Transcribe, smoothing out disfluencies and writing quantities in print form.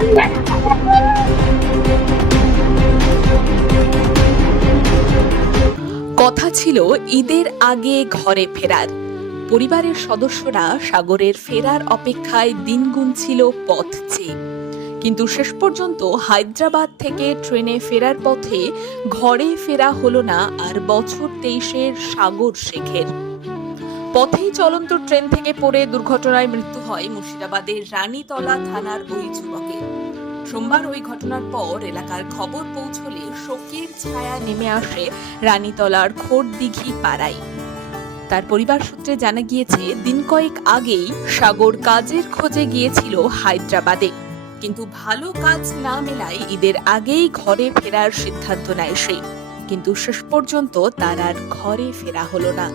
কথা ছিল ঈদের আগে ঘরে ফেরার। পরিবারের সদস্যরা সাগরের ফেরার অপেক্ষায় দিন গুনছিল পথ চেয়ে। কিন্তু শেষ পর্যন্ত হায়দ্রাবাদ থেকে ট্রেনে ফেরার পথে ঘরে ফেরা হলো না আর বছর 23-এর সাগর শেখের। পথেই চলন্ত ট্রেন থেকে পড়ে দুর্ঘটনায় মৃত্যু হয় মুর্শিদাবাদের রানীতলা থানার ওই যুবকের। সোমবার ওই ঘটনার পর এলাকার খবর পৌঁছলে শোকের ছায়া নেমে আসে রানীতলার খোরদিঘি পাড়ায়। তার পরিবার সূত্রে জানা গিয়েছে, দিন কয়েক আগেই সাগর কাজের খোঁজে গিয়েছিল হায়দ্রাবাদে, কিন্তু ভালো কাজ না মেলায় ঈদের আগেই ঘরে ফেরার সিদ্ধান্ত নেয় সে। কিন্তু শেষ পর্যন্ত তার আর ঘরে ফেরা হলো না।